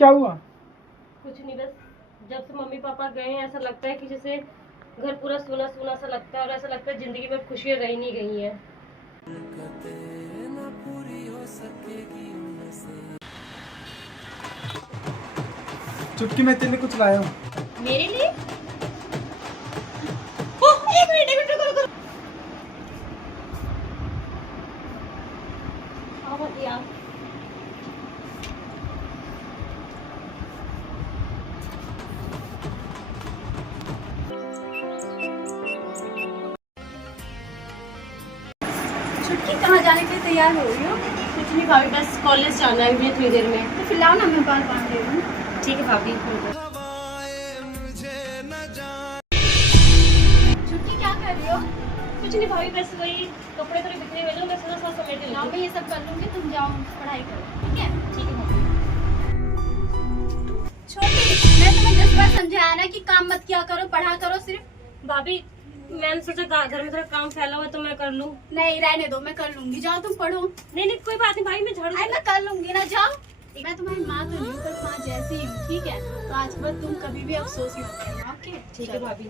क्या हुआ? कुछ नहीं, बस जब से मम्मी पापा गए हैं ऐसा लगता है कि जैसे घर पूरा सूना सूना सा लगता है और ऐसा लगता है जिंदगी में खुशियां रही नहीं गई हैं। चुटकी, मैं तेरे लिए कुछ लाया हूँ। मेरे लिए? ओह, एक मिनट रुको। आओ यार। छुट्टी कहाँ जाने के लिए तैयार हो रही हो? कुछ नहीं भाभी, बस कॉलेज जाना है मुझे थोड़ी देर में। तो फिर लाओ ना, मैं बाल बांध दे दूँ। ठीक है भाभी। छुट्टी क्या कर रही हो? कुछ नहीं भाभी, बस वही कपड़े थोड़े बिखरे हुए थे, मैं थोड़ा सा समेट लाओ, लूँ। मैं ये सब कर लूँगी, तुम जाओ पढ़ाई करो, ठीक है? ठीक है भाभी। छोटी, मैं तुम्हें 10 बार समझाया ना कि काम मत किया करो, पढ़ा करो सिर्फ। भाभी मैंने सोचा घर में थोड़ा काम फैला हुआ है तो मैं कर लूँ। नहीं, रहने दो, मैं कर लूंगी। जाओ तुम पढ़ो। नहीं कोई बात नहीं भाई, मैं झाड़ू। अरे मैं कर लूंगी ना, जाओ। मैं तुम्हारी माँ तो नहीं, पर माँ जैसी ही हूँ, ठीक है? तो आज के बाद तुम कभी भी अफसोस मत करना, ओके? ठीक है भाभी।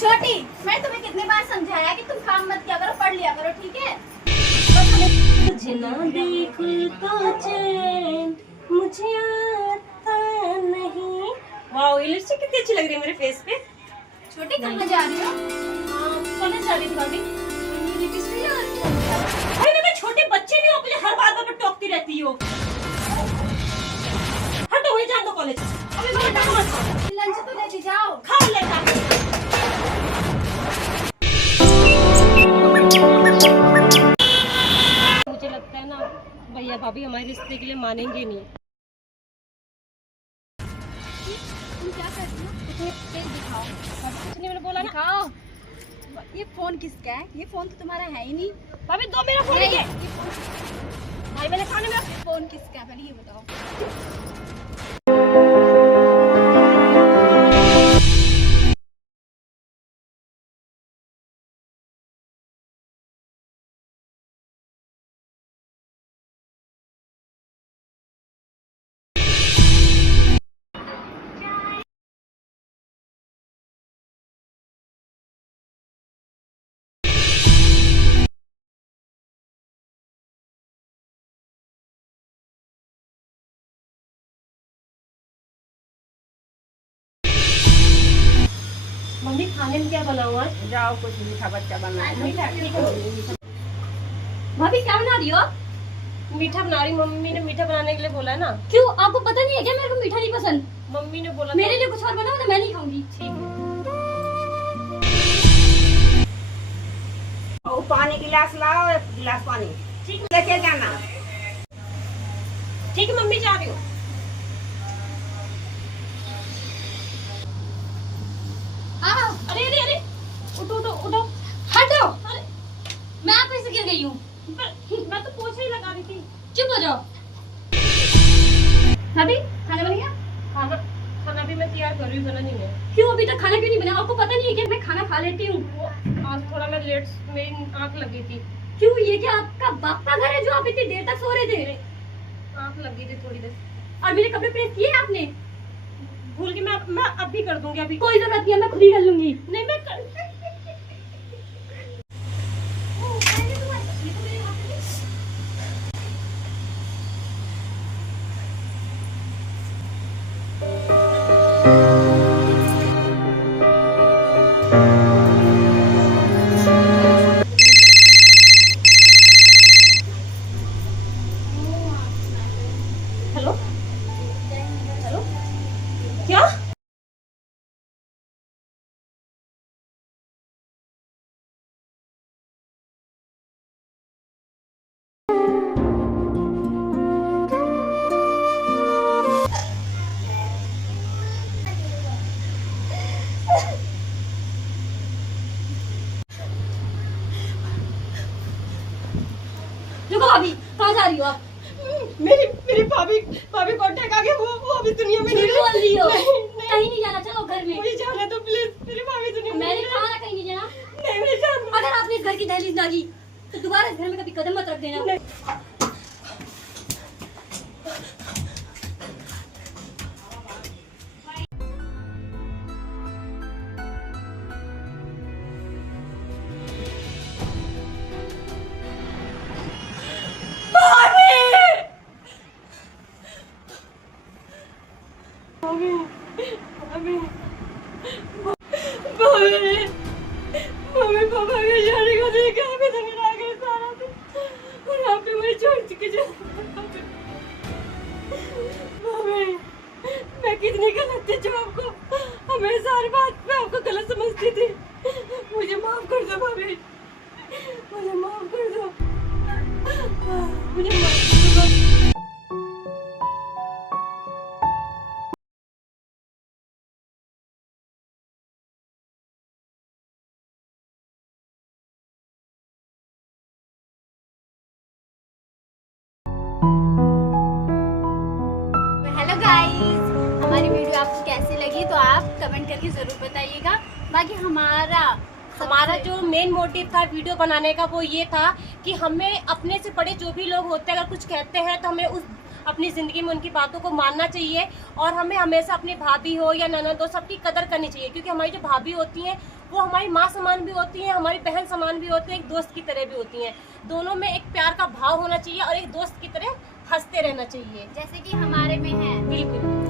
छोटी, मैं तुम्हें कितनी बार समझाया कि तुम काम मत किया करो, पढ़ लिया करो, ठीक है? तुझे ना देखूं तो चैन मुझे आता नहीं। वाओ, ये लिपस्टिक कितनी अच्छी लग रही है मेरे फेस पे। छोटी, कहाँ जा रही हो? कॉलेज जा रही थी भाभी। लिपस्टिक लगा रही हो? अरे मैं छोटे बच्चे नहीं हो, मुझे हर बात पर टोकती रहती हो। हटो, वही जान दो कॉलेज। अभी मैं हटाऊं मत। लंच तो लेके जाओ। खा ले। मुझे लगता है ना भैया भाभी हमारे रिश्ते के लिए मानेंगे नहीं। तुम क्या कर रही हो? तेज दिखाओ। कुछ नहीं, मैंने बोला ना। दिखाओ। ये फोन किसका है? ये फोन तो तुम्हारा है ही नहीं। भाभी दो मेरा फोन है। भाई मैंने खाने में फोन किसका है पहले ये बताओ। मम्मी खाने में क्या बनाऊं आज? जाओ कुछ मीठा बच्चा बना। मीठा, ठीक है। भाभी क्या बना रही हो? मीठा बना रही, मम्मी ने मीठा बनाने के लिए बोला है ना। क्यों, आपको पता नहीं है क्या मेरे को मीठा नहीं पसंद? मम्मी ने बोला मेरे लिए कुछ और बनाओ ना, मैं नहीं खाऊंगी। ठीक है। और पानी गिलास लाओ, एक गिलास पानी ठीक लेके जाना। ठीक है मम्मी, जा रही हूँ। अरे अरे अरे, उठो। हटो। अरे मैं आपको इसे गिर गई हूँ। मैं तो पोछा ही लगा रही थी। चुप हो जाओ। भाभी खाना बन गया? खाना भी मैं तैयार कर रही हूँ, बना नहीं है। क्यों अभी तक खाना क्यों नहीं बना? आपको पता नहीं है कि मैं खाना खा लेती हूँ। आज थोड़ा मैं लेट, मेरी आँख लगी थी। क्यों, ये क्या आपका बाप का घर है जो आप इतनी देर तक सो रहे थे? आँख लगी थी थोड़ी देर। और मेरे कपड़े प्रेस किए आपने? भूल गई, मैं अब भी कर दूंगी। अभी कोई जरूरत नहीं है, मैं खुद ही कर लूंगी। नहीं, मैं कर... हेलो हेलो, क्या? रुको भाभी, कहाँ जा रही हो आप? मेरी भाभी कांटेक्ट आ गया। वो अभी दुनिया में झूठ बोल रही हो। नहीं, कहीं नहीं जाना, चलो घर में। मुझे जाना तो प्लीज, मेरी भाभी दुनिया में मैंने कहा कहीं नहीं जाना। नहीं, मुझे जाना। अगर आपने इस घर की दहलीज ना की तो दोबारा इस घर में कभी कदम मत रख देना। मम्मी पापा के जाने को देख के हमें तो मिला गया सारा दिन और आप भी मुझे छोड़ चुके जा। मम्मी मैं कितनी गलत थी जो आपको हमेशा हर बात पे आपको गलत समझती थी। मुझे माफ कर दो मम्मी, मुझे माफ कर दो, मुझे माफ कर दो। हेलो गाइस, हमारी वीडियो आपको कैसी लगी तो आप कमेंट करके जरूर बताइएगा। बाकी हमारा जो मेन मोटिव था वीडियो बनाने का वो ये था कि हमें अपने से बड़े जो भी लोग होते हैं अगर कुछ कहते हैं तो हमें उस अपनी जिंदगी में उनकी बातों को मानना चाहिए और हमें हमेशा अपनी भाभी हो या ननद हो सबकी कदर करनी चाहिए, क्योंकि हमारी जो भाभी होती हैं वो हमारी माँ समान भी होती हैं, हमारी बहन समान भी होती हैं, एक दोस्त की तरह भी होती हैं। दोनों में एक प्यार का भाव होना चाहिए और एक दोस्त की तरह हंसते रहना चाहिए, जैसे कि हमारे में है। बिल्कुल।